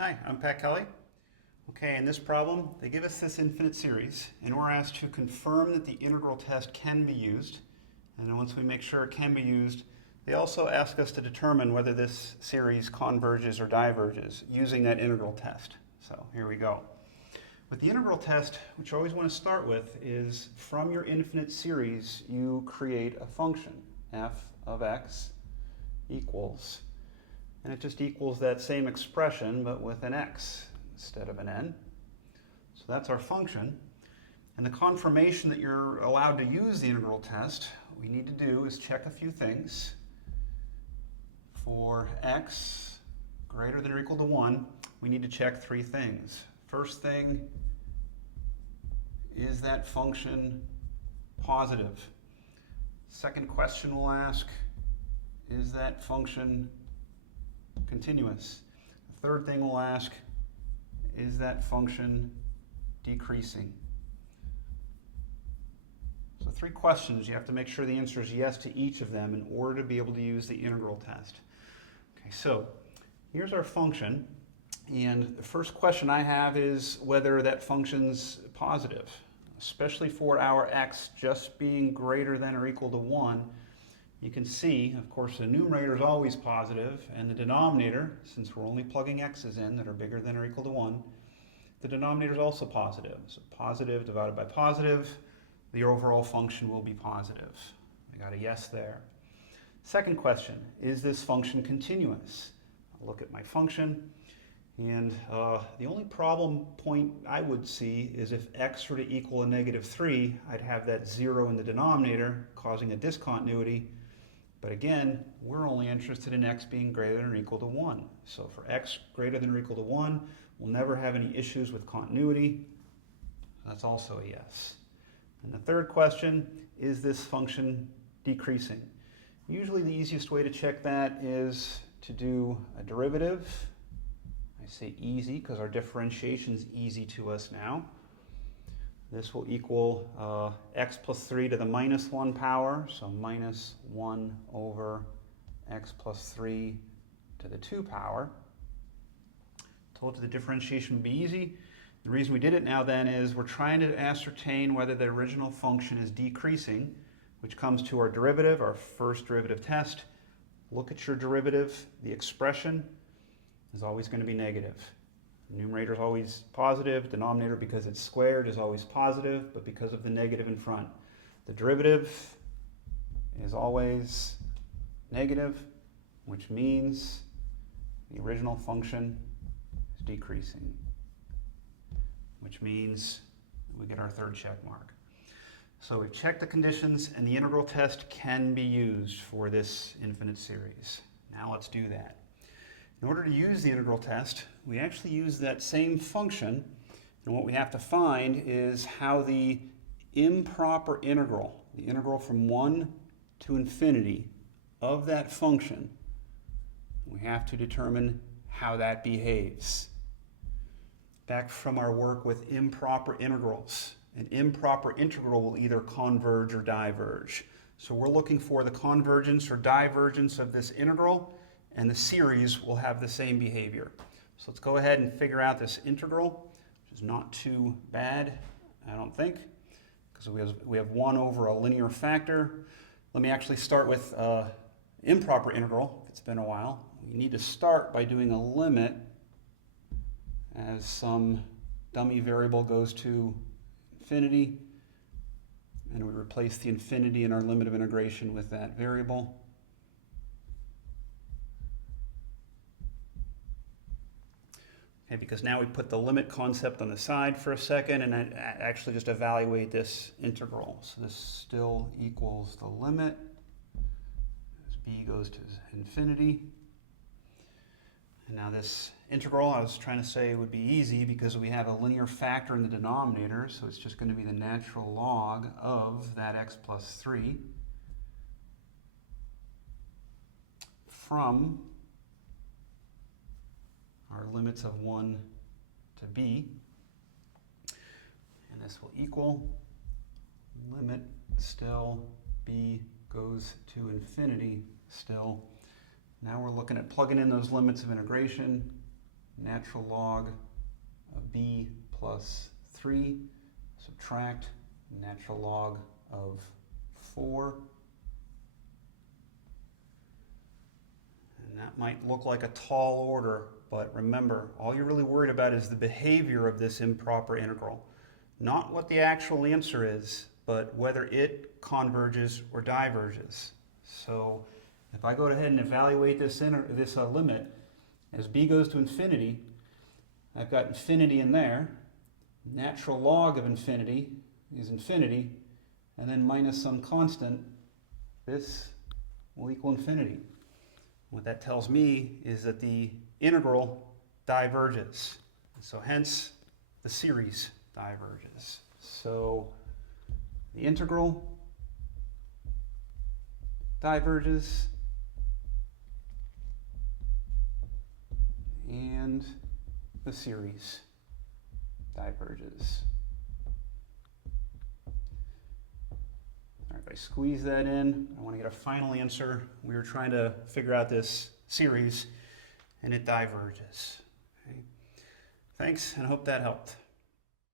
Hi, I'm Pat Kelly. Okay, in this problem, they give us this infinite series, and we're asked to confirm that the integral test can be used. And then once we make sure it can be used, they also ask us to determine whether this series converges or diverges using that integral test. So here we go. With the integral test, what you always want to start with is from your infinite series, you create a function, f of x equals, and it just equals that same expression but with an x instead of an n. So that's our function. And the confirmation that you're allowed to use the integral test, what we need to do is check a few things. For x greater than or equal to 1, we need to check three things. First thing, is that function positive? Second question we'll ask, is that function continuous? The third thing we'll ask, is that function decreasing? So three questions. You have to make sure the answer is yes to each of them in order to be able to use the integral test. Okay, so here's our function. And the first question I have is whether that function's positive, especially for our x just being greater than or equal to 1. You can see, of course, the numerator is always positive, and the denominator, since we're only plugging x's in that are bigger than or equal to 1, the denominator is also positive. So positive divided by positive, the overall function will be positive. I got a yes there. Second question, is this function continuous? I'll look at my function, and the only problem point I would see is if x were to equal a -3, I'd have that 0 in the denominator, causing a discontinuity. But again, we're only interested in x being greater than or equal to 1. So for x greater than or equal to 1, we'll never have any issues with continuity. That's also a yes. And the third question, is this function decreasing? Usually the easiest way to check that is to do a derivative. I say easy because our differentiation is easy to us now. This will equal x plus 3 to the -1 power, so -1 over x plus 3 to the 2 power. Told you the differentiation would be easy. The reason we did it now then is we're trying to ascertain whether the original function is decreasing, which comes to our derivative, our first derivative test. Look at your derivative. The expression is always going to be negative. Numerator is always positive. Denominator, because it's squared, is always positive, but because of the negative in front, the derivative is always negative, which means the original function is decreasing, which means we get our third check mark. So we've checked the conditions, and the integral test can be used for this infinite series. Now let's do that. In order to use the integral test, we actually use that same function, and what we have to find is how the improper integral, the integral from 1 to infinity of that function, we have to determine how that behaves. Back from our work with improper integrals, an improper integral will either converge or diverge. So we're looking for the convergence or divergence of this integral, and the series will have the same behavior. So let's go ahead and figure out this integral, which is not too bad, I don't think, because we have 1 over a linear factor. Let me actually start with improper integral, if it's been a while. We need to start by doing a limit as some dummy variable goes to infinity, and we replace the infinity in our limit of integration with that variable. Okay, because now we put the limit concept on the side for a second and actually just evaluate this integral. So this still equals the limit as b goes to infinity. And now this integral, I was trying to say, would be easy because we have a linear factor in the denominator, so it's just going to be the natural log of that x plus 3 from our limits of 1 to b, and this will equal limit still b goes to infinity still. Now we're looking at plugging in those limits of integration. natural log of b plus 3, subtract natural log of 4. And that might look like a tall order, but remember, all you're really worried about is the behavior of this improper integral. Not what the actual answer is, but whether it converges or diverges. So if I go ahead and evaluate this limit, as b goes to infinity, I've got infinity in there. Natural log of infinity is infinity, and then minus some constant, this will equal infinity. What that tells me is that the integral diverges. So hence, the series diverges. So the integral diverges, and the series diverges. All right, if I squeeze that in, I want to get a final answer. We were trying to figure out this series, and it diverges. Okay. Thanks, and I hope that helped.